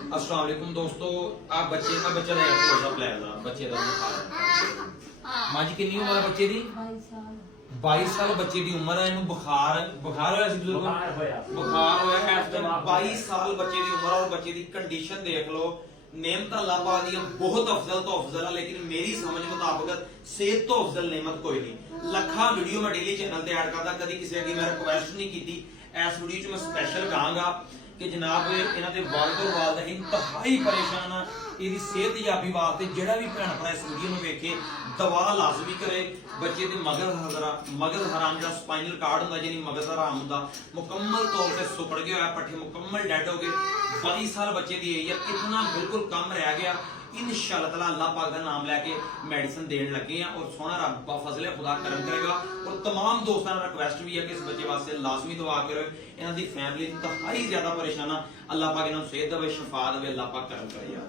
अस्सलाम वालेकुम दोस्तों, आप बच्चे का बच्चा ने थोड़ा सा प्लान था बच्चे का मां जी कितनी उम्र है बच्चे दी 22 साल बच्चे की उम्र है। इन्हें बुखार बुखार होया सी बुजुर्ग बुखार होया है इस टाइम 22 साल बच्चे की उम्र और बच्चे की कंडीशन देख लो। नेमत अल्लाह पाक दी बहुत अफजल तो अफजल है, लेकिन मेरी समझ मुताबिक सेहत तो अफजल नेमत कोई नहीं। लखा वीडियो मैं डेली चैनल ते ऐड करदा, कदी किसी अगे मैं रिक्वेस्ट नहीं की। इस वीडियो च मैं स्पेशल कहांगा कि जनाब इन्हां दे वालिद और वालदा इंतहाई परेशान आ। इहदी सेहत याबी वास्ते जिहड़ा भी भैन भरा इस वीडियो नूं वेखे दवा लाजमी करे। बच्चे दे मगज हराम जिहड़ा स्पाइनल कार्ड हुंदा यानी मगज हराम हुंदा मुकम्मल तौर ते सुकड़ गया है, पट्ठे मुकम्मल डेड हो गए। 22 साल बच्चे दी एज है, इतना बिल्कुल कम रह गया। इंशाअल्लाह ताला अल्लाह पाक का नाम लैके मेडिसिन देने लगे हैं और सोना रब फजले खुदा करम करेगा। और तमाम दोस्तों का रिक्वेस्ट भी है कि इस बच्चे वास्ते लाजमी दुआ करो। इन्हां दी फैमिली इंतहाई ज्यादा परेशान है, अल्लाह पाक इन्हां नूं सेहत देवे, शफा देवे, अल्लाह पाक करम करे यार।